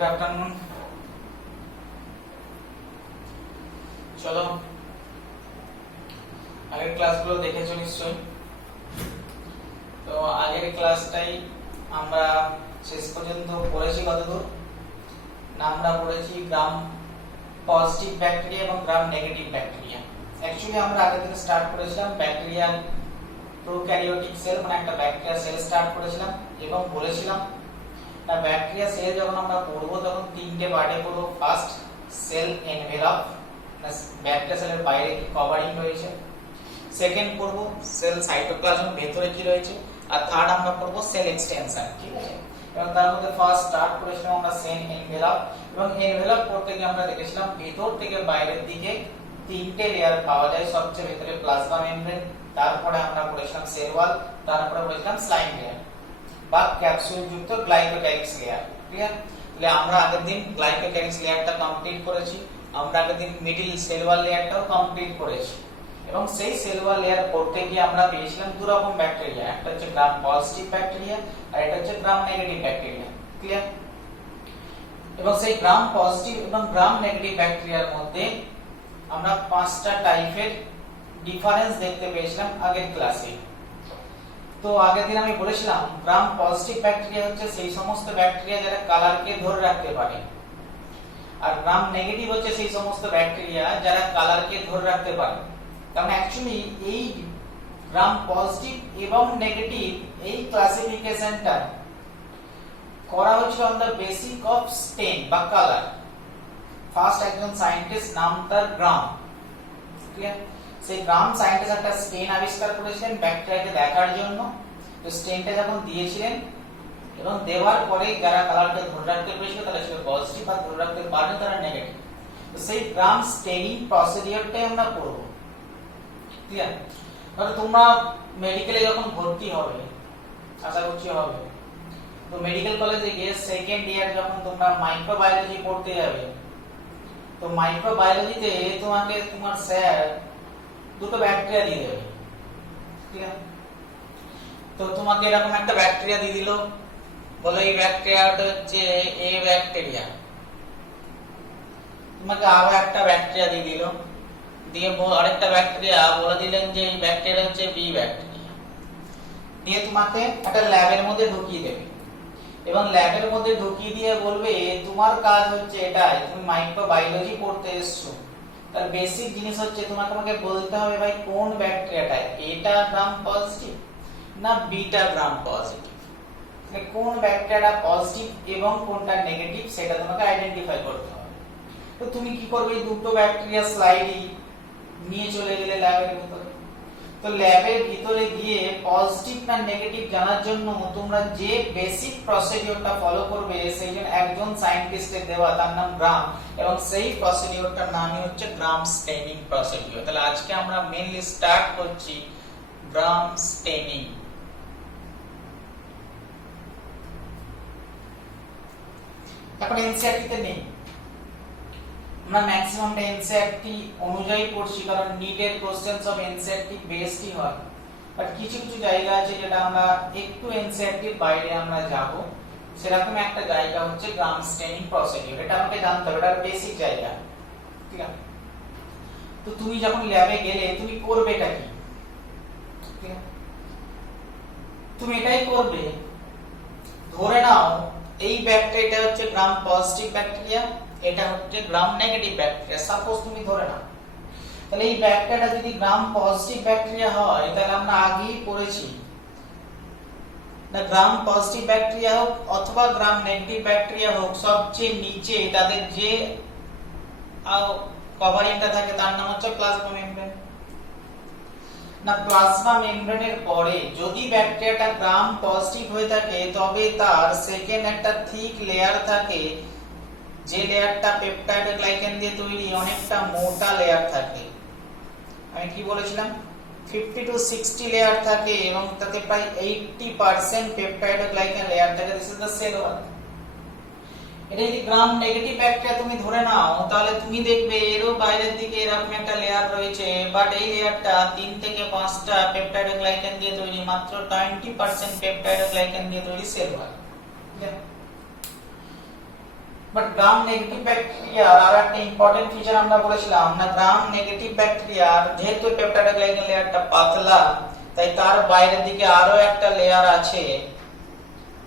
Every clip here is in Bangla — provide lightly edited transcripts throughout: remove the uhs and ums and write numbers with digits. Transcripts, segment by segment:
Good afternoon. চলো আগের ক্লাসগুলো দেখেছো নিশ্চয়ই। তো আগের ক্লাসটাই আমরা শেষ পর্যন্ত পড়েছি কতদূর না, আমরা পড়েছি গ্রাম পজিটিভ ব্যাকটেরিয়া এবং গ্রাম নেগেটিভ ব্যাকটেরিয়া। অ্যাকচুয়ালি আমরা আগের দিন স্টার্ট করেছিলাম ব্যাকটেরিয়া প্রোক্যারিওটিক সেল, মানে একটা ব্যাকটেরিয়া সেল স্টার্ট করেছিলাম এবং বলেছিলাম না ব্যাকটেরিয়া সেল যখন আমরা পড়বো তখন তিনটে পার্টে পড়বো। ফার্স্ট সেল এনভেলপ, ব্যাকটেরিয়া সেলের বাইরে কি কভারিং রয়েছে। সেকেন্ড পড়বো সেল সাইটোপ্লাজম, ভেতরে কি রয়েছে। আর থার্ড আমরা পড়বো সেল এক্সটেনশন, ঠিক আছে। এবং তার মধ্যে ফার্স্ট স্টার্ট করেছিলাম আমরা সেল এনভেলপ, এবং এনভেলপ পড়তে গিয়ে আমরা দেখেছিলাম ভেতর থেকে বাইরের দিকে তিনটে লেয়ার পাওয়া যায়। সবচেয়ে ভেতরে প্লাজমা মেমব্রেন, তারপরে আমরা পড়েছিলাম সেল ওয়াল, তারপরে পড়েছিলাম স্লাইম লেয়ার বা ক্যাপসুল যুক্ত গ্লাইকোক্যারিক্স লেয়ার। ক্লিয়ার? তাহলে আমরা আগের দিন গ্লাইকোক্যারিক্স লেয়ারটা কমপ্লিট করেছি, আমরা আগের দিন মিডল সেল ওয়াল লেয়ারটাও কমপ্লিট করেছি। এবং সেই সেল ওয়াল লেয়ার পড়তে গিয়ে আমরা পেয়েছিলাম দু রকম ব্যাকটেরিয়া, একটা হচ্ছে গ্রাম পজিটিভ ব্যাকটেরিয়া আর একটা হচ্ছে গ্রাম নেগেটিভ ব্যাকটেরিয়া। ক্লিয়ার? এবং সেই গ্রাম পজিটিভ এবং গ্রাম নেগেটিভ ব্যাকটেরিয়ার মধ্যে আমরা পাঁচটা টাইপের ডিফারেন্স দেখতে পেয়েছিলাম আগের ক্লাসে। তো আগের দিন আমি বলেছিলাম গ্রাম পজিটিভ ব্যাকটেরিয়া হচ্ছে সেই সমস্ত ব্যাকটেরিয়া যারা কালারকে ধরে রাখতে পারে, আর গ্রাম নেগেটিভ হচ্ছে সেই সমস্ত ব্যাকটেরিয়া যারা কালারকে ধরে রাখতে পারে। কারণ অ্যাকচুয়ালি এই গ্রাম পজিটিভ এবং নেগেটিভ এই ক্লাসিফিকেশনটা করা হয়েছিল অন দ্য বেসিক অফ স্টেন বা কালার। ফার্স্ট একজন সায়েন্টিস্ট নাম তার গ্রাম। ক্লিয়ার? সেই গ্রাম সায়েন্টিস্ট একটা স্টেন আবিষ্কার করেছিলেন ব্যাকটেরিয়াকে দেখার জন্য। তো স্টেনটা যখন দিয়েছিলেন এবং দেওয়ার পরে যারা কালারকে ধরে রাখতে পেরেছিল তারা ছিল পজিটিভ, আর ধরে রাখতে পারেনি তারা নেগেটিভ। তো সেই গ্রাম স্টেনিং প্রসিডিউরটাই আমরা করব। ক্লিয়ার? তাহলে তোমরা মেডিকেলে যখন ভর্তি হবে, আশা করছি হবে, তো মেডিকেল কলেজে গিয়ে সেকেন্ড ইয়ার যখন তোমরা মাইক্রোবায়োলজি পড়তে যাবে, তো মাইক্রোবায়োলজিতে তোমাকে তোমার স্যার দুটো ব্যাকটেরিয়া দিয়ে দেবে। ঠিক আছে? তো তোমাকে এরকম একটা ব্যাকটেরিয়া দিয়ে দিল, বলো এই ব্যাকটেরিয়াটা হচ্ছে এ ব্যাকটেরিয়া। তোমাকে আরো একটা ব্যাকটেরিয়া দিয়ে দিল, দিয়ে আরেকটা ব্যাকটেরিয়া বলে দিলেন যে এই ব্যাকটেরিয়া হচ্ছে বি ব্যাকটেরিয়া। দিয়ে তোমাকে একটা ল্যাবের মধ্যে ঢুকিয়ে দেবে এবং ল্যাবের মধ্যে ঢুকিয়ে দিয়ে বলবে তোমার কাজ হচ্ছে এটাই, তুমি মাইক্রোবায়োলজি পড়তে এসছো, তার বেসিক জিনিস হচ্ছে তোমাকে বলতে হবে ভাই কোন ব্যাকটেরিয়াটা এটা গ্রাম পজিটিভ না বিটা গ্রাম পজিটিভ, মানে কোন ব্যাকটেরিয়াটা পজিটিভ এবং কোনটা নেগেটিভ সেটা তোমাকে আইডেন্টিফাই করতে হবে। তো তুমি কি করবে, এই দুটো ব্যাকটেরিয়া স্লাইডই নিয়ে চলে গেলে ল্যাবের ভিতরে। তো ল্যাবের ভিতরে গিয়ে পজিটিভ না নেগেটিভ জানার জন্য তোমরা যে বেসিক প্রসিডিউরটা ফলো করবে সেই একজন সায়েন্টিস্টের দেওয়া, তার নাম গ্রাম, এবং সেই প্রসিডিউরটার নামই হচ্ছে গ্রাম স্টেনিং প্রসিডিউর। তাহলে আজকে আমরা মেইনলি স্টার্ট করছি গ্রাম স্টেনিং। এখন এনসিইআরটি তে নেই, আমরা ম্যাক্সিমামটা এনসিইআরটি অনুযায়ী পড়ছি, কারণ নিটের কোশ্চেনস অফ এনসিইআরটি বেসডই হয়। বাট কিছু কিছু জায়গা আছে যেটা আমরা একটু এনসিইআরটির বাইরে আমরা যাব, সেরকম একটা জায়গা হচ্ছে গ্রাম স্টেনিং প্রসিডিউর। এটা আমাকে জানতে হবে, এটা বেসিক জায়গা। ঠিক আছে? তো তুমি যখন ল্যাবে গেলে তুমি করবেটা কি? ঠিক আছে? তুমি এটাই করবে, ধরে নাও এই ব্যাকটেরিয়াটা হচ্ছে গ্রাম পজিটিভ ব্যাকটেরিয়া, এটা হচ্ছে গ্রাম নেগেটিভ ব্যাকটেরিয়া। সাপোজ তুমি ধরে নাও, তাহলে এই ব্যাকটেরিয়াটা যদি গ্রাম পজিটিভ ব্যাকটেরিয়া হয় তাহলে আমরা আগেই পড়েছি না গ্রাম পজিটিভ ব্যাকটেরিয়া হোক অথবা গ্রাম নেগেটিভ ব্যাকটেরিয়া হোক, সবচেয়ে নিচে তাদের যে কভারিংটা থাকে তার নাম হচ্ছে প্লাজমা মেমব্রেন। না প্লাজমা মেমব্রেনের পরে যদি ব্যাকটেরিয়াটা গ্রাম পজিটিভ হয়ে থাকে তবে তার সেকেন্ড একটা থিক লেয়ার থাকে, যে লেয়ারটা পেপটাইড গ্লাইকেন দিয়ে তৈরি, অনেকটা মোটা লেয়ার থাকে। আমি কি বলেছিলাম 50 to 60 লেয়ার থাকে এবং তাতে প্রায় 80% পেপটাইড গ্লাইকেন লেয়ার থাকে। This is the cell wall. এটা যদি গ্রাম নেগেটিভ ব্যাকটেরিয়া তুমি ধরে নাও তাহলে তুমি দেখবে এরও বাইরের দিকে এরকম একটা লেয়ার রয়েছে, বাট এই লেয়ারটা 3 থেকে 5টা পেপটাইড গ্লাইকেন দিয়ে তৈরি, মাত্র 20% পেপটাইড গ্লাইকেন দিয়ে তৈরি সেল ওয়াল। ঠিক আছে? তো তুমি যখন ল্যাবে গেলে তুমি করবেটা কি? ধরে নাও এই ব্যাকটেরিয়াটা গ্রাম পজিটিভ ব্যাকটেরিয়া, এটা হচ্ছে গ্রাম নেগেটিভ ব্যাকটেরিয়া। সাপোজ তুমি ধরে নাও, তাহলে তুমি এরও বাইরের দিকে এরকম একটা লেয়ার রয়েছে, বাট এই লেয়ারটা 3 থেকে 5টা পেপটাইড গ্লাইকেন দিয়ে তৈরি, মাত্র 20% পেপটাইড গ্লাইকেন দিয়ে তৈরি cell wall. But gram negative ব্যাকটেরিয়ার আর একটা ইম্পর্টেন্ট ফিচার আমরা বলেছিলাম না, গ্রাম নেগেটিভ ব্যাকটেরিয়ার যেহেতু পেপটাইডোগ্লাইকান লেয়ারটা পাতলা, তাই তার বাইরের দিকে আরো একটা লেয়ার আছে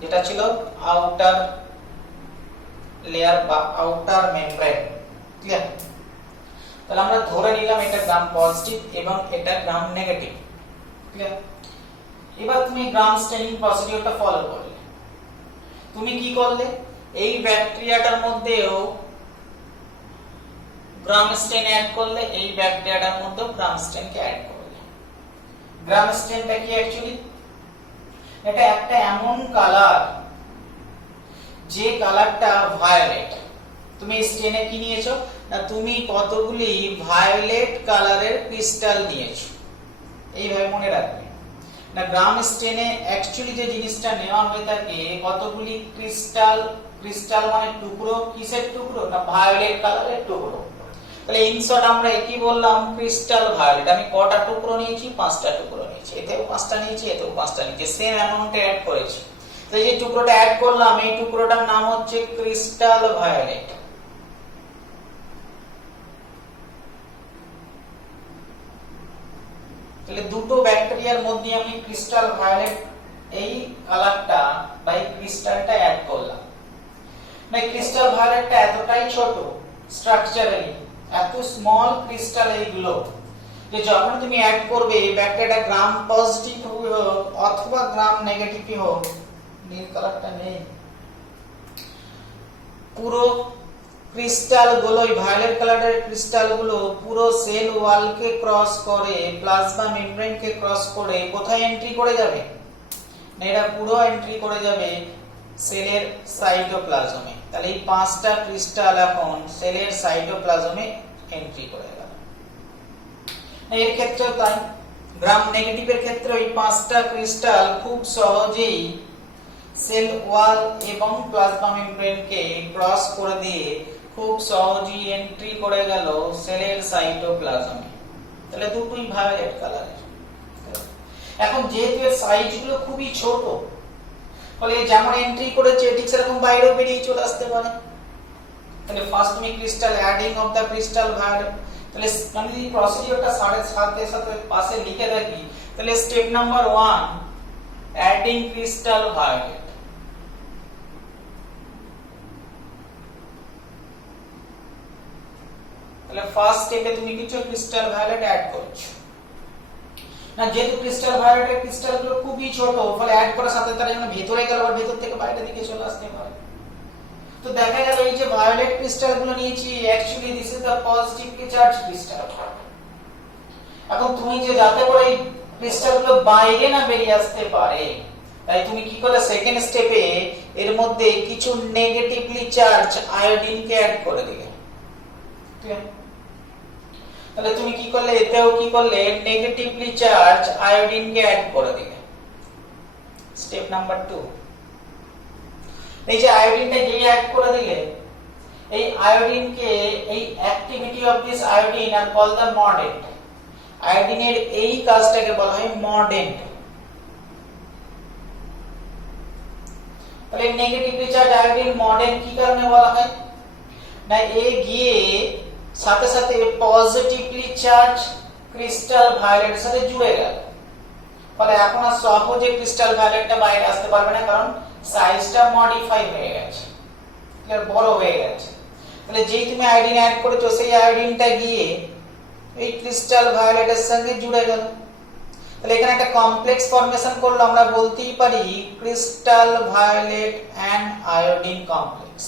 যেটা ছিল আউটার লেয়ার বা আউটার মেমব্রেন। ক্লিয়ার? তাহলে আমরা ধরে নিলাম এটা গ্রাম পজিটিভ এবং এটা গ্রাম নেগেটিভ। ক্লিয়ার? এবার তুমি গ্রাম স্টেনিং প্রসিডিউরটা ফলো করলে, তুমি কি করলে, এই ব্যাকটেরিয়াটার মধ্যেও গ্রাম স্টেন অ্যাড করলে, এই ব্যাকটেরিয়াটার মধ্যেও গ্রাম স্টেনকে অ্যাড করলে। গ্রাম স্টেনটা কি অ্যাকচুয়ালি? এটা একটা এমন কালার যে কালারটা ভায়োলেট। তুমি স্টেনে কি নিয়েছো না, তুমি কতগুলি ভায়োলেট কালারের ক্রিস্টাল নিয়েছো। এইভাবে মনে রাখবে না, গ্রাম স্টেনে অ্যাকচুয়ালি যে জিনিসটা নেওয়া হয়ে থাকে কতগুলি ক্রিস্টাল। ক্রিস্টাল মানে টুকরো, কিসের টুকরো না, ভায়োলেট কালারের টুকরো। তাহলে ইন শর্ট আমরা কি বললাম, ক্রিস্টাল ভায়োলেট। আমি কটা টুকরো নিয়েছি? 5টা টুকরো নিয়েছি। এতেও 5টা নিয়েছি, এতেও 5টা নিয়েছি, সেম অ্যামাউন্টে অ্যাড করেছি। তো এই যে টুকরোটা অ্যাড করলাম, এই টুকরোটার নাম হচ্ছে ক্রিস্টাল ভায়োলেট। তাহলে দুটো ব্যাকটেরিয়ার মধ্যে আমি ক্রিস্টাল ভায়োলেট এই কালারটা বা এই ক্রিস্টালটা অ্যাড করলাম। না, ক্রিস্টাল ভায়োলেটটা এতটাই ছোট স্ট্রাকচারালি, এত স্মল ক্রিস্টাল এইগুলো, যে যখন তুমি অ্যাড করবে ব্যাকটেরিয়াটা গ্রাম পজিটিভ হোক অথবা গ্রাম নেগেটিভ হোক, নীল কালারটা নেই, পুরো ক্রিস্টাল গুলো, ভায়োলেট কালারের ক্রিস্টাল গুলো পুরো সেল ওয়ালকে ক্রস করে, প্লাজমা মেমব্রেনকে ক্রস করে কোথায় এন্ট্রি করে যাবে না, এটা পুরো এন্ট্রি করে যাবে সেলের সাইটোপ্লাজমে। তাহলে এই 5টা ক্রিস্টাল এখন সেলের সাইটোপ্লাজমে এন্ট্রি করে গেল। এর ক্ষেত্রে তাই গ্রাম নেগেটিভের ক্ষেত্রে এই 5টা ক্রিস্টাল খুব সহজেই সেল ওয়াল এবং প্লাজমা মেমব্রেনকে ক্রস করে দিয়ে খুব সহজেই এন্ট্রি করে গেল সেলের সাইটোপ্লাজমে। তাহলে দুটোই ভায়োলেট কালারের। এখন যেহেতু এর সাইজগুলো খুবই ছোট, ফলে যেমন এন্ট্রি করেছে ঠিক সেরকম বাইরেও বেরিয়ে চলে আসতে পারে। তাহলে ফার্স্ট তুমি crystal adding of the crystal violet, তাহলে আমি যদি প্রসিডিউরটা সাথে সাথে পাশে লিখে রাখি, তাহলে step number 1 adding crystal violet. তাহলে ফার্স্ট স্টেপে তুমি কিছু ক্রিস্টাল ভায়োলেট অ্যাড করছো না, যেহেতু ক্রিস্টাল ভায়োলেটের ক্রিস্টালগুলো খুবই ছোট, ফলে অ্যাড করার সাথে তারা যখন ভেতরে গেল আবার ভেতর থেকে বাইরের দিকে চলে আসতে পারে। তো দেখা গেল এই যে ভায়োলেট ক্রিস্টালগুলো নিয়েছি, actually this is the positively charge crystal. এখন তুমি যে যাতে করে এই ক্রিস্টালগুলো বাইরে না বেরিয়ে আসতে পারে, তাই তুমি কি করলে সেকেন্ড স্টেপে এর মধ্যে কিছু নেগেটিভলি চার্জ আয়োডিনকে অ্যাড করে দিলে। তাহলে তুমি কি করলে, এতেও কি করলে নেগেটিভলি চার্জ আয়োডিনকে অ্যাড করে দিলে। স্টেপ নাম্বার 2, এই যে আয়োডিনটা যেই অ্যাড করে দিলে, এই আয়োডিনকে, এই activity of this iodine are call the mordant. আয়োডিনের এই কাজটাকে বলা হয় মর্ডেন্ট। তাহলে নেগেটিভলি চার্জ আয়োডিন মর্ডেন্ট কি কারণে বলা হয় না, এ গিয়ে সাথে সাথে পজিটিভলি চার্জ ক্রিস্টাল ভায়োলেটের সাথে জুড়ে গেল, ফলে এখন আর সহজে ক্রিস্টাল ভায়োলেটটা বাইরে আসতে পারবে না, কারণ সাইজটা মডিফাই হয়ে গেছে, বড় হয়ে গেছে। তাহলে যেই তুমি আয়োডিন অ্যাড করেছো, সেই আয়োডিনটা গিয়ে এই ক্রিস্টাল ভায়োলেটের সঙ্গে জুড়ে গেল। তাহলে এখানে একটা কমপ্লেক্স ফর্মেশন করলো, আমরা বলতেই পারি crystal violet and iodine complex.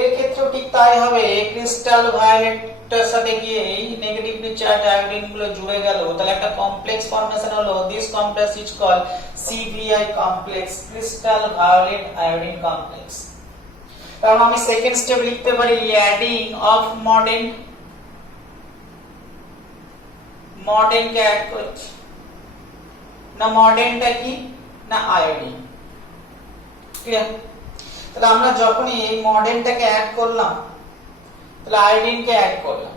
এর ক্ষেত্রেও ঠিক তাই হবে, ক্রিস্টাল ভায়োলেটের সাথে গিয়ে এই নেগেটিভলি চার্জ আয়োডিন গুলো জুড়ে গেল, তাহলে একটা কমপ্লেক্স ফর্মেশন হলো। This complex is called CVI complex, crystal violet iodine complex. তাহলে আমি সেকেন্ড স্টেপ লিখতে পারি অ্যাডিং অফ মর্ডেন্ট। মর্ডেন্ট কে অ্যাড করছি না, মর্ডেন্টটা কি না আয়োডিন। ক্লিয়ার? তাহলে আমরা যখনই এই মর্ডেন্টটাকে অ্যাড করলাম, তাহলে আয়োডিনকে অ্যাড করলাম।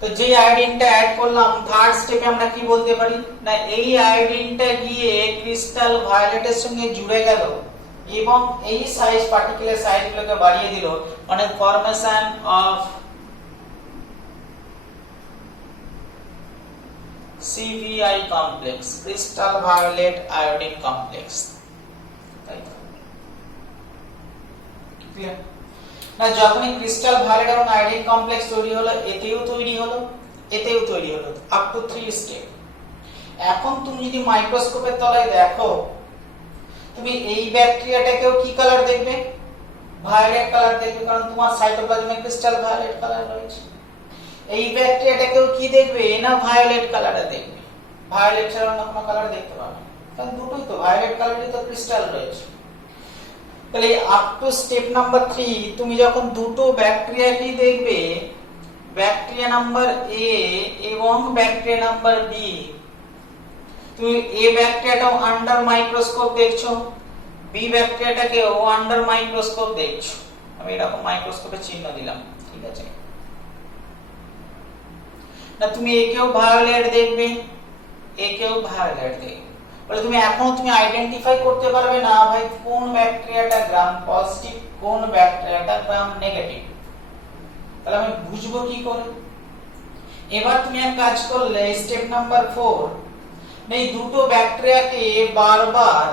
তো যে আয়োডিনটা অ্যাড করলাম, থার্ড স্টেপে আমরা কি বলতে পারি না, এই আয়োডিনটা গিয়ে ক্রিস্টাল ভায়োলেটের সঙ্গে জুড়ে গেল। এবং এই সাইজ পার্টিকুলার সাইজগুলোকে বাড়িয়ে দিল, মানে formation of CVI complex, crystal violet iodine complex. তাই তো ক্লিয়ার না? যখনই ক্রিস্টাল ভায়োলেট এবং আয়োডিন কমপ্লেক্স তৈরি হলো, এতেও তৈরি হলো, এতেও তৈরি হলো, আপ টু 3 স্টেপ। এখন তুমি যদি মাইক্রোস্কোপের তলায় দেখো, তুমি এই ব্যাকটেরিয়াটাকেও কি কালার দেখবে? ভায়োলেট কালার দেখবে, কারণ তোমার সাইটোপ্লাজমে ক্রিস্টাল ভায়োলেট কালার রয়েছে। এই ব্যাকটেরিয়াটাকেও কি দেখবে? না ভায়োলেট কালারটা দেখবে। ভায়োলেট ছাড়া অন্য কোনো কালার দেখতে পাবে না, কারণ দুটোই তো ভায়োলেট কালারই তো ক্রিস্টাল রয়েছে। তাহলে আপ টু স্টেপ নাম্বার 3 তুমি যখন দুটো ব্যাকটেরিয়াকেই দেখবে, ব্যাকটেরিয়া নাম্বার এ এবং ব্যাকটেরিয়া নাম্বার বি, তুমি এ ব্যাকটেরিয়াটাও আন্ডার মাইক্রোস্কোপ দেখছো, বি ব্যাকটেরিয়াটাকেও আন্ডার মাইক্রোস্কোপ দেখছো। আমি এরকম মাইক্রোস্কোপে চিহ্ন দিলাম, ঠিক আছে না? তুমি একেও ভায়োলেট দেখবে, একেও ভায়োলেট দেখবে, বলে তুমি এখনো তুমি আইডেন্টিফাই করতে পারবে না ভাই কোন ব্যাকটেরিয়াটা গ্রাম পজিটিভ, কোন ব্যাকটেরিয়াটা গ্রাম নেগেটিভ। তাহলে আমি বুঝবো কি করে? এবার তুমি এক কাজ করলে, স্টেপ নাম্বার 4, এই দুটো ব্যাকটেরিয়াকে বারবার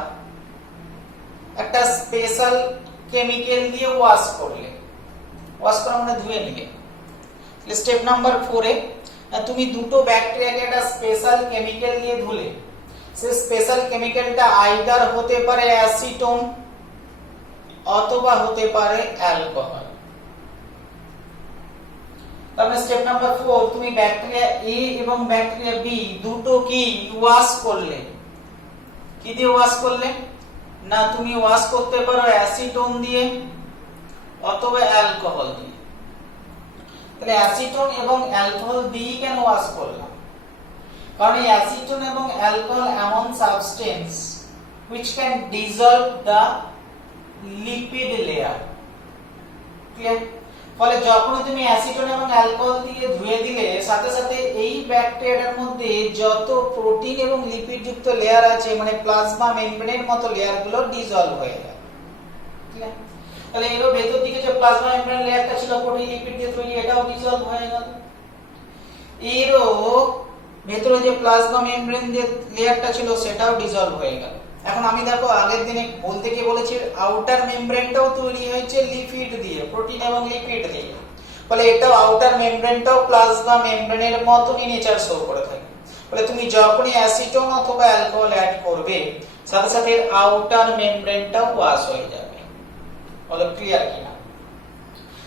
একটা স্পেশাল কেমিক্যাল দিয়ে ওয়াশ করলে, ওয়াশ করা মানে ধুয়ে নিলে। স্টেপ নাম্বার 4 এ তুমি দুটো ব্যাকটেরিয়াকে একটা স্পেশাল কেমিক্যাল দিয়ে ধুলে, সে স্পেশাল কেমিক্যালটা আইদার হতে পারে অ্যাসিটোন অথবা হতে পারে অ্যালকোহল। তাহলে স্টেপ নাম্বার 4 তুমি ব্যাকটেরিয়া এ এবং ব্যাকটেরিয়া বি দুটো কি ওয়াশ করলে, কি দিয়ে ওয়াশ করলে? না তুমি ওয়াশ করতে পারো অ্যাসিটোন দিয়ে অথবা অ্যালকোহল দিয়ে। তাহলে অ্যাসিটোন এবং অ্যালকোহল দিয়ে কেন ওয়াশ করলাম? কারণ এই অ্যাসিটোন এবং অ্যালকোহল এমন substance which can dissolve the lipid layer, clear? ফলে যখন তুমি অ্যাসিটোন এবং অ্যালকোহল দিয়ে ধুয়ে দিলে, সাথে সাথে এই ব্যাকটেরিয়ার মধ্যে যত প্রোটিন এবং লিপিড যুক্ত লেয়ার আছে, মানে প্লাজমা মেমব্রেনের মতো লেয়ার গুলো ডিসলভ হয়ে যায়, ক্লিয়ার? তাহলে এর ভেতর দিকে যে প্লাজমা মেমব্রেন লেয়ারটা ছিল প্রোটিন লিপিড দিয়ে তৈরি, এটাও ডিসলভ হয়ে গেল। এরও ভেতরে যে প্লাজমা মেমব্রেন যে লেয়ারটা ছিল সেটাও ডিসলভ হয়ে গেল। এখন আমি দেখো আগের দিনে বলতে গিয়ে বলেছি আউটার মেমব্রেনটাও তৈরি হয়েছে লিপিড দিয়ে, প্রোটিন এবং লিপিড দিয়ে, ফলে এটাও আউটার মেমব্রেনটাও প্লাজমা মেমব্রেনের মতনই নেচার শো করে থাকে। ফলে তুমি যখনই অ্যাসিটোন অথবা অ্যালকোহল অ্যাড করবে, সাথে সাথে আউটার মেমব্রেনটাও ওয়াশ হয়ে যাবে। বলো ক্লিয়ার কিনা?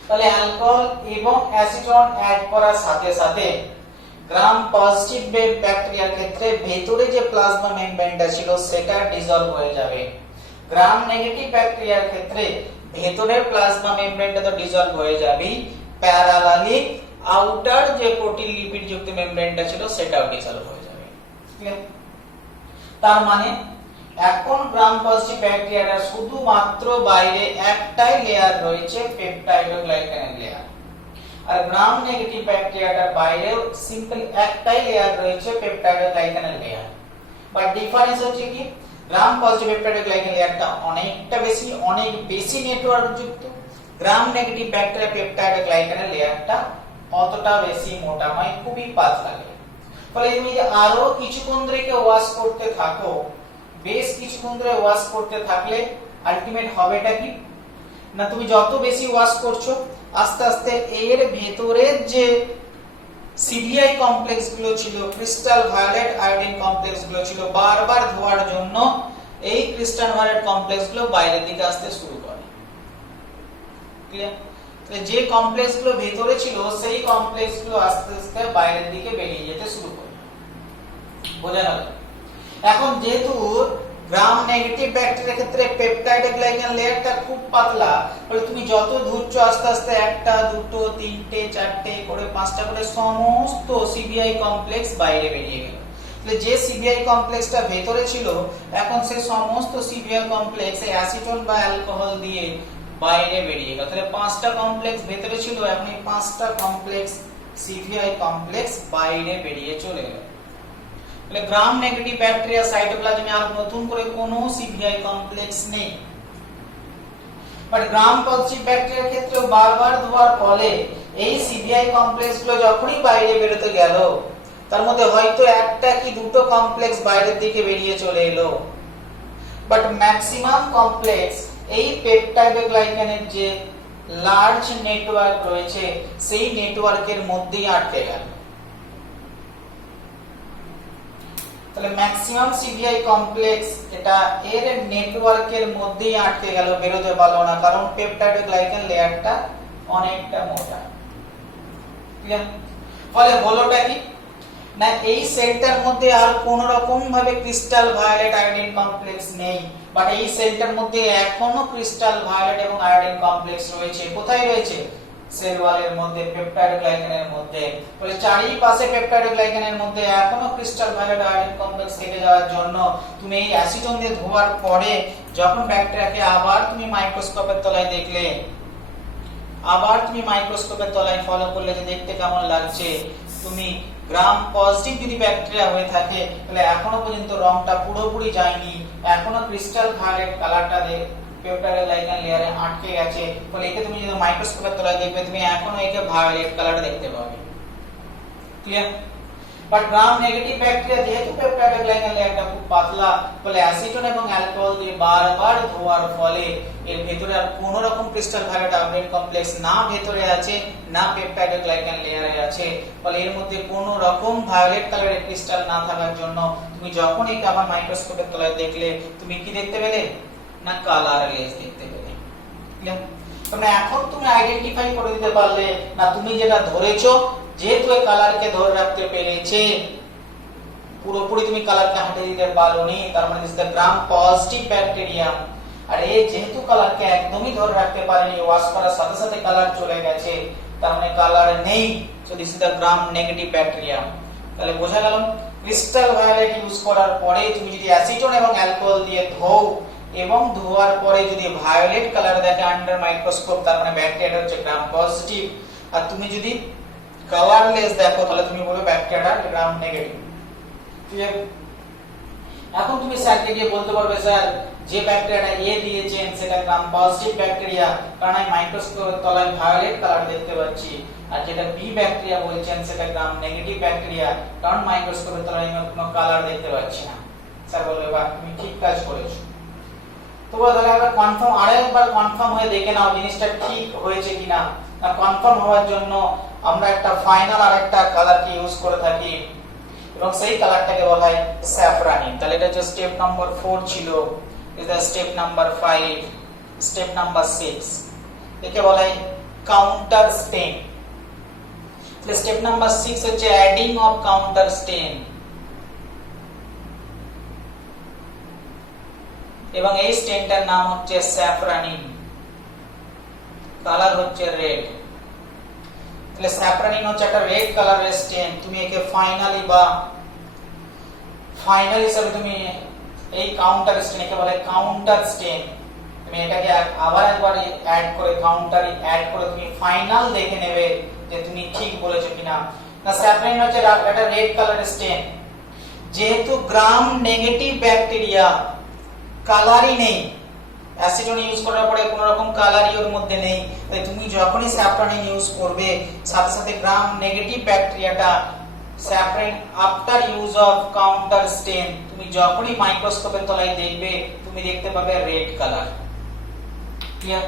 তাহলে অ্যালকোহল এবং অ্যাসিটোন অ্যাড করার সাথে সাথে গ্রাম পজিটিভ ব্যাকটেরিয়ার ক্ষেত্রে ভেতরে যে প্লাজমা মেমব্রেনটা ছিল সেটা ডিসলভ হয়ে যাবে। গ্রাম নেগেটিভ ব্যাকটেরিয়ার ক্ষেত্রে ভেতরের প্লাজমা মেমব্রেনটা তো ডিসলভ হয়ে যাবেই, প্যারালালি আউটার যে প্রোটিন লিপিড যুক্ত মেমব্রেনটা ছিল সেটাও ডিসলভ হয়ে যাবে, ক্লিয়ার? তার মানে এখন গ্রাম পজিটিভ ব্যাকটেরিয়াটা শুধুমাত্র বাইরে একটাই লেয়ার রয়েছে, পেপটাইডোগ্লাইকানের লেয়ার, আর গ্রাম নেগেটিভ ব্যাকটেরিয়াটার বাইরেও সিম্পল একটাই লেয়ার রয়েছে, পেপটাইডোগ্লাইকানের লেয়ার। বাট ডিফারেন্স হচ্ছে কি, গ্রাম পজিটিভ পেপটাইডোগ্লাইকান লেয়ারটা অনেকটা বেশি, অনেক বেশি নেটওয়ার্ক যুক্ত। গ্রাম নেগেটিভ ব্যাকটেরিয়া পেপটাইডোগ্লাইকানের লেয়ারটা অতটা বেশি মোটা নয়, খুবই পাতলা লেয়ার। ফলে তুমি যে আরো কিছুক্ষণ ধরে ওয়াশ করতে থাকো, বেশ কিছুক্ষণ ধরে ওয়াশ করতে থাকলে আলটিমেট হবেটা কি না, তুমি যত বেশি ওয়াশ করছো আস্তে আস্তে এর ভেতরের যে সিবিআই কমপ্লেক্স গুলো ছিল, ক্রিস্টাল ভায়োলেট আয়োডিন কমপ্লেক্স গুলো ছিল, বারবার ধোয়ার জন্য এই ক্রিস্টাল ভায়োলেট কমপ্লেক্স গুলো বাইরের দিকে আসতে শুরু করে, ক্লিয়ার? তাহলে যে কমপ্লেক্স গুলো ভেতরে ছিল সেই কমপ্লেক্স গুলো আস্তে আস্তে বাইরের দিকে বেরিয়ে যেতে শুরু করে। বোঝা গেল? এখন যেহেতু গ্রাম নেগেটিভ ব্যাকটেরিয়ার ক্ষেত্রে পেপটাইডোগ্লাইকান লেয়ারটা খুব পাতলা, বলে তুমি যত ধুচ্ছো আস্তে আস্তে একটা দুটো তিনটে চারটে করে পাঁচটা করে সমস্ত সিবিআই কমপ্লেক্স বাইরে বেরিয়ে গেল। তাহলে যে সিবিআই কমপ্লেক্সটা ভেতরে ছিল, এখন সেই সমস্ত সিবিআই কমপ্লেক্স অ্যাসিটোন বা অ্যালকোহল দিয়ে বাইরে বেরিয়ে গেল। তাহলে পাঁচটা কমপ্লেক্স ভেতরে ছিল, এখন এই পাঁচটা কমপ্লেক্স সিবিআই কমপ্লেক্স বাইরে বেরিয়ে চলে গেল। তাহলে গ্রাম নেগেটিভ ব্যাকটেরিয়া সাইটোপ্লাজমে আর নতুন করে কোনো সিবিআই কমপ্লেক্স নেই, বাট গ্রাম পজিটিভ ব্যাকটেরিয়ার ক্ষেত্রে বারবার ধোয়ার ফলে এই সিবিআই কমপ্লেক্স গুলো যখনই বাইরে বেরোতে গেল তার মধ্যে হয়তো একটা কি দুটো কমপ্লেক্স বাইরের দিকে বেরিয়ে চলে এলো, বাট ম্যাক্সিমাম কমপ্লেক্স এই পেপটাইডোগ্লাইকানের যে লার্জ নেটওয়ার্ক রয়েছে সেই নেটওয়ার্কের মধ্যেই আটকে গেল। তাহলে ম্যাক্সিমাম সিবিআই কমপ্লেক্স এটা এর নেটওয়ার্কের মধ্যেই আটকে গেল, বেরোতে পারলো না, কারণ পেপটাইডোগ্লাইকান লেয়ারটা অনেকটা মোটা। ক্লিয়ার? ফলে হলোটা কি না, এই সেলটার মধ্যে আর কোন রকম ভাবে ক্রিস্টাল ভায়োলেট আয়োডিন কমপ্লেক্স নেই, বাট এই সেলটার মধ্যে এখনো ক্রিস্টাল ভায়োলেট এবং আয়োডিন কমপ্লেক্স রয়েছে। কোথায় রয়েছে? সেল ওয়ালের মধ্যে, পেপটাইডোগ্লাইকানের মধ্যে। ফলে চারিপাশে পেপটাইডোগ্লাইকানের মধ্যে এখনো ক্রিস্টাল ভায়োলেট আয়োডিন কমপ্লেক্স থেকে যাওয়ার জন্য তুমি এই অ্যাসিটন দিয়ে ধোয়ার পরে যখন ব্যাকটেরিয়াকে আবার তুমি মাইক্রোস্কোপের তলায় দেখলে, আবার তুমি মাইক্রোস্কোপের তলায় ফলো করলে যে দেখতে কেমন লাগছে, তুমি গ্রাম পজিটিভ যদি ব্যাকটেরিয়া হয়ে থাকে তাহলে এখনো পর্যন্ত রংটা পুরোপুরি যায়নি, এখনো ক্রিস্টাল ভায়োলেট কালারটা পেপটাইডোগ্লাইকান লেয়ারে আটকে গেছে। ফলে একে তুমি যদি মাইক্রোস্কোপের তলায় দেখবে তুমি এখনো একে ভায়োলেট কালার দেখতে পাবে। Clear? But gram negative bacteria যেহেতু পেপটাইডোগ্লাইকান লেয়ারটা খুব পাতলা, ফলে অ্যাসিটন এবং অ্যালকোহল দিয়ে বারবার ধোয়ার ফলে এর ভেতরে আর কোনো রকম ক্রিস্টাল ভায়োলেট আয়োডিন কমপ্লেক্স না ভেতরে আছে না পেপটাইডোগ্লাইকান লেয়ারে আছে। ফলে এর মধ্যে কোনো রকম ভায়োলেট কালারের ক্রিস্টাল না থাকার জন্য তুমি যখন এই আবার মাইক্রোস্কোপের তলায় দেখলে তুমি কি দেখতে পেলে না কালারলেস দেখতে পেলে। ক্লিয়ার? তোমরা এখন তুমি আইডেন্টিফাই করে দিতে পারলে না তুমি যেটা ধরেছো, যেহেতু এই কালারকে ধরে রাখতে পেরেছে, পুরোপুরি তুমি কালারকে হাঁটে দিতে পারোনি, তার মানে this the gram positive bacteria. আর এই যেহেতু কালারকে একদমই ধরে রাখতে পারেনি, ওয়াশ করার সাথে সাথে কালার চলে গেছে, তার মানে কালার নেই, so this is the gram negative bacteria. তাহলে বোঝা গেল ক্রিস্টাল ভায়োলেট ইউজ করার পরে তুমি যদি অ্যাসিটন এবং অ্যালকোহল দিয়ে ধোও এবং ধোয়ার পরে যদি ভায়োলেট কালার দেখে আন্ডার মাইক্রোস্কোপ, তার মানে ব্যাকটেরিয়া হচ্ছে গ্রাম পজিটিভ। আর তুমি যদি কালারলেস দেখো তাহলে তুমি বলবে ব্যাকটেরিয়া গ্রাম নেগেটিভ। ক্লিয়ার? এখন তুমি স্যারকে গিয়ে বলতে পারবে স্যার যে ব্যাকটেরিয়াটা এ দিয়েছেন সেটা গ্রাম পজিটিভ ব্যাকটেরিয়া, কারণ আমি মাইক্রোস্কোপের তলায় ভায়োলেট কালার দেখতে পাচ্ছি, আর যেটা বি ব্যাকটেরিয়া বলছেন সেটা গ্রাম নেগেটিভ ব্যাকটেরিয়া, কারণ মাইক্রোস্কোপের তলায় আমি কোনো কালার দেখতে পাচ্ছি না। স্যার বলবে বাহ তুমি ঠিক কাজ করেছো। তোমরা তাহলে আবার কনফার্ম, আরেকবার কনফার্ম হয়ে দেখে নাও জিনিসটা ঠিক হয়েছে কিনা। না কনফার্ম হওয়ার জন্য আমরা একটা ফাইনাল আর একটা কালারকে ইউজ করে থাকি এবং সেই কালারটাকে বলা হয় স্যাফরানিন। তাহলে এটা হচ্ছে স্টেপ নাম্বার 4 ছিল, এটা স্টেপ নাম্বার 5, স্টেপ নাম্বার 6, একে বলা হয় কাউন্টার স্টেন। তাহলে স্টেপ নাম্বার 6 হচ্ছে অ্যাডিং অফ কাউন্টার স্টেন, এবং এই স্টেনটার নাম হচ্ছে স্যাফরানিন, কালার হচ্ছে রেড। তাহলে স্যাফরানিন হচ্ছে একটা রেড কালারের স্টেন। তুমি একে ফাইনালি বা ফাইনাল হিসেবে তুমি এই কাউন্টার স্টেন, একে বলে কাউন্টার স্টেন, তুমি এটাকে আবার একবার অ্যাড করে কাউন্টারে অ্যাড করে তুমি ফাইনাল দেখে নেবে যে তুমি ঠিক বলেছো কিনা। না স্যাফরানিন হচ্ছে একটা রেড কালারের স্টেন, যেহেতু গ্রাম নেগেটিভ ব্যাকটেরিয়া কালারই নেই, অ্যাসিটন ইউজ করার পরে কোনো রকম কালারই ওর মধ্যে নেই, তাই তুমি যখনই স্যাফরানিন ইউজ করবে সাথে সাথে গ্রাম নেগেটিভ ব্যাকটেরিয়াটা safranin after use of counter stain তুমি যখনই মাইক্রোস্কোপের তলায় দেখবে তুমি দেখতে পাবে রেড কালার। ক্লিয়ার?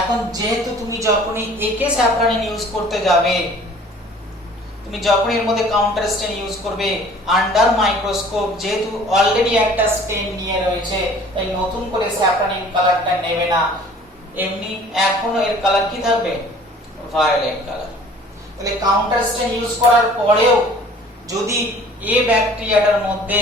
এখন যেহেতু তুমি যখনই একে স্যাফরানিন ইউজ করতে যাবে, তুমি যখন এর মধ্যে কাউন্টার স্টেন ইউজ করবে আন্ডার মাইক্রোস্কোপ, যেহেতু অলরেডি একটা স্টেন নিয়ে রয়েছে তাই নতুন করে স্যাফরানিন কালারটা নেবে না, এমনি এখনো এর কালার কি থাকবে ভায়োলেট কালার। তাহলে কাউন্টার স্টেন ইউজ করার পরেও যদি এই ব্যাকটেরিয়াটার মধ্যে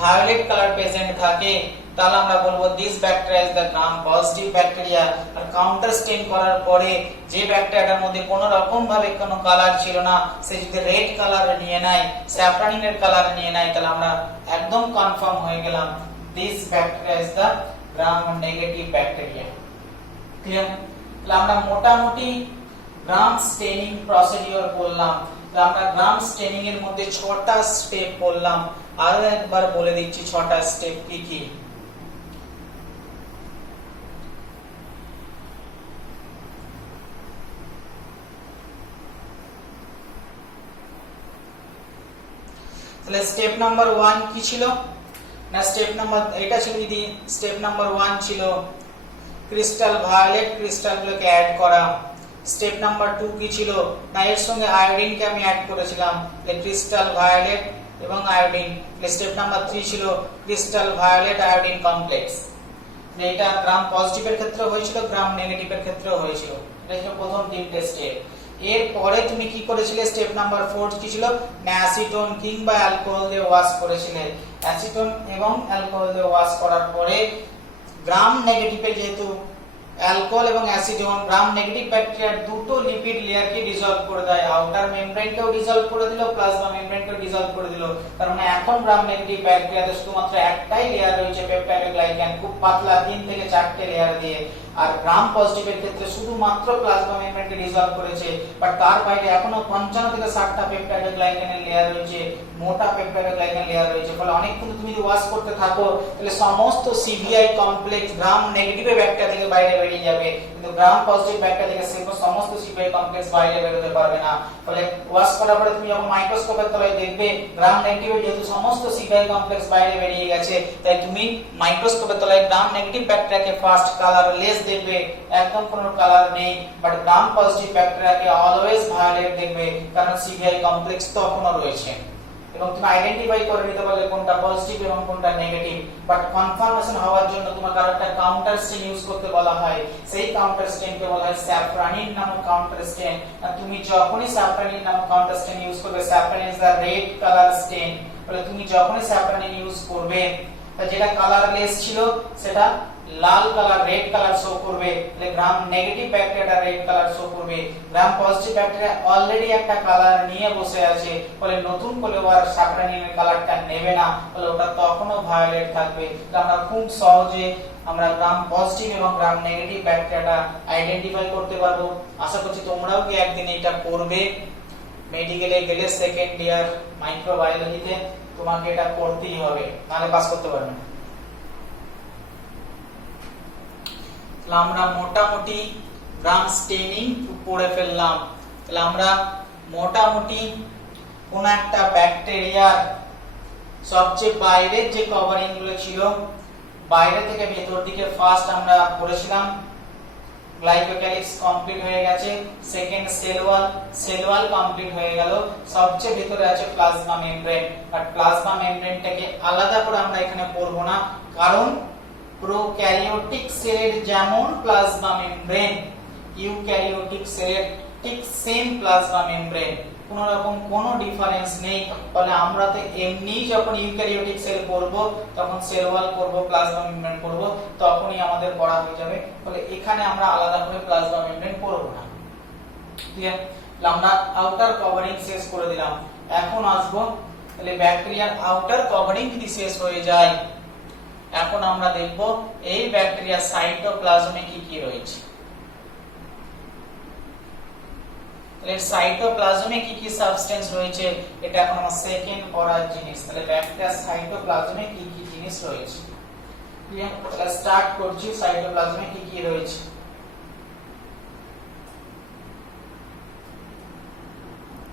ভায়োলেট কালার প্রেজেন্ট থাকে তাহলে আমরা বলবো this bacteria is the gram positive bacteria. আর কাউন্টার স্টেন করার পরে যে ব্যাকটেরিয়াটার মধ্যে কোনো রকম ভাবে কোনো কালার ছিল না সে যদি রেড কালার নিয়ে নেয়, স্যাফরানিনের কালার নিয়ে নেয়, তাহলে আমরা একদম কনফার্ম হয়ে গেলাম this bacteria is the gram negative bacteria. Clear? তাহলে আমরা মোটামুটি গ্রাম স্টেনিং প্রসিডিওর বললাম, আমরা গ্রাম স্টেনিং এর মধ্যে 6টা স্টেপ বললাম, আরো একবার বলে দিচ্ছি 6টা স্টেপ কি কি। তাহলে স্টেপ নাম্বার 1 কি ছিল না স্টেপ নাম্বার এটা ছিল যদি স্টেপ নাম্বার 1 ছিল ক্রিস্টাল ভায়োলেট ক্রিস্টালগুলোকে অ্যাড করা। স্টেপ নাম্বার 2 কি ছিল না এর সঙ্গে আয়োডিনকে আমি অ্যাড করেছিলাম, তাহলে ক্রিস্টাল ভায়োলেট এবং আয়োডিন। স্টেপ নাম্বার 3 ছিল ক্রিস্টাল ভায়োলেট আয়োডিন কমপ্লেক্স। এটা গ্রাম পজিটিভের ক্ষেত্রে হয়েছিল, গ্রাম নেগেটিভের ক্ষেত্রেও হয়েছিল। এটা ছিল প্রথম তিনটে স্টেপ। এরপরে তুমি কি করেছিলে স্টেপ নাম্বার 4 কি ছিল না অ্যাসিটোন কিংবা অ্যালকোহল দিয়ে ওয়াশ করেছিলে। অ্যাসিটোন এবং অ্যালকোহল দিয়ে ওয়াশ করার পরে গ্রাম নেগেটিভে যেহেতু অ্যালকোহল এবং অ্যাসিডন গ্রাম নেগেটিভ ব্যাকটেরিয়ার দুটো লিপিড লেয়ারকে ডিসলভ করে দেয়, আউটার মেমব্রেনকেও ডিসলভ করে দিল, প্লাজমা মেমব্রেনকেও ডিসলভ করে দিল। কারণ এখন গ্রাম নেগেটিভ ব্যাকটেরিয়াতে শুধুমাত্র একটাই লেয়ার রয়েছে পেপটাইডোগ্লাইকান, খুব পাতলা 3 থেকে 4টে লেয়ার দিয়ে। আর গ্রাম পজিটিভের ক্ষেত্রে শুধুমাত্র প্লাজমা মেমব্রেনকে ডিসলভ করেছে, বাট তার বাইরে এখনো 55 থেকে 60টা পেপটাইডোগ্লাইকানের লেয়ার রয়েছে, মোটা পেপটাইডোগ্লাইকান লেয়ার রয়েছে। ফলে অনেকক্ষণ তুমি যদি ওয়াশ করতে থাকো তাহলে সমস্ত CBI complex gram negative bacteria থেকে বাইরে বেরিয়ে যাবে, কিন্তু গ্রাম পজিটিভ ব্যাকটেরিয়া থেকে সমস্ত সিবিআই কমপ্লেক্স বাইরে বেরোতে পারবে না। ফলে ওয়াশ করার পরে তুমি যখন মাইক্রোস্কোপের তলায় দেখবে গ্রাম নেগেটিভ যেহেতু সমস্ত সিবিআই কমপ্লেক্স বাইরে বেরিয়ে গেছে, তাই তুমি মাইক্রোস্কোপের তলায় গ্রাম নেগেটিভ ব্যাকটেরিয়াকে ফার্স্ট কালারলেস দেখবে, একদম কোনো কালার নেই। বাট গ্রাম পজিটিভ ব্যাকটেরিয়াকে অলওয়েজ ভায়োলেট দেখবে, কারণ সিবিআই কমপ্লেক্স তখনও রয়েছে। এবং তুমি আইডেন্টিফাই করে নিতে পারলে কোনটা পজিটিভ এবং কোনটা নেগেটিভ। বাট কনফার্মেশন হওয়ার জন্য তোমাকে আরেকটা কাউন্টার স্টেন ইউজ করতে বলা হয়, সেই কাউন্টার স্টেনকে বলা হয় স্যাফরানিন নামক কাউন্টার স্টেন। আর তুমি যখনই স্যাফরানিন নামক কাউন্টার স্টেন ইউজ করবে, স্যাফরানিন ইজ দা রেড কালার স্টেন, বলে তুমি যখনই স্যাফরানিন ইউজ করবে যেটা কালারলেস ছিল সেটা লাল কালার রেড কালার শো করবে, তাহলে গ্রাম নেগেটিভ ব্যাকটেরিয়াটা রেড কালার শো করবে। গ্রাম পজিটিভ ব্যাকটেরিয়া অলরেডি একটা কালার নিয়ে বসে আছে, ফলে নতুন করে ওর স্যাফরানিনের কালারটা নেবে না, ফলে ওটা তখনও ভায়োলেট থাকবে। আমরা খুব সহজে আমরা গ্রাম পজিটিভ এবং গ্রাম নেগেটিভ ব্যাকটেরিয়াটা আইডেন্টিফাই করতে পারবো। আশা করছি তোমরাও কি একদিন এটা করবে। মেডিকেলে গেলে সেকেন্ড ইয়ার মাইক্রোবায়োলজিতে তোমাকে এটা করতেই হবে, নাহলে পাস করতে পারবে না। আমরা মোটামুটি গ্রাম স্টেনিং পড়ে ফেললাম। তাহলে আমরা মোটামুটি কোন একটা ব্যাকটেরিয়ার সবচেয়ে বাইরের যে কভারিং গুলো ছিল বাইরে থেকে ভেতর দিকে ফার্স্ট আমরা পড়েছিলাম গ্লাইকোক্যালিক্স কমপ্লিট হয়ে গেছে, সেকেন্ড সেল ওয়াল কমপ্লিট হয়ে গেল, সবচেয়ে ভিতরে আছে প্লাজমা মেমব্রেন। বাট প্লাজমা মেমব্রেনটাকে আলাদা করে আমরা এখানে পড়ব না, কারণ প্রোক্যারিওটিক সেলের যেমন প্লাজমা মেমব্রেন, ইউক্যারিওটিক সেলের ঠিক সেম প্লাজমা মেমব্রেন, কোনো রকম কোনো ডিফারেন্স নেই। ফলে আমরা তো এমনি যখন ইউক্যারিওটিক সেল পড়ব তখন সেল ওয়াল পড়ব, প্লাজমা মেমব্রেন পড়ব, তখনই আমাদের পড়া হয়ে যাবে। ফলে এখানে আমরা আলাদা করে প্লাজমা মেমব্রেন পড়ব না। ঠিক আছে, আমরা আউটার কভারিং শেষ করে দিলাম। এখন আসবো তাহলে ব্যাকটেরিয়ার আউটার কভারিং যদি শেষ হয়ে যায়, এখন আমরা দেখব এই ব্যাকটেরিয়ার সাইটোপ্লাজমে কি কি রয়েছে। তাহলে সাইটোপ্লাজমে কি কি সাবস্টেন্স রয়েছে এটা এখন আমার সেকেন্ড পড়ার জিনিস। তাহলে ব্যাকটেরিয়ার সাইটোপ্লাজমে কি কি জিনিস রয়েছে, ঠিক আছে। তাহলে স্টার্ট করছি সাইটোপ্লাজমে কি কি রয়েছে।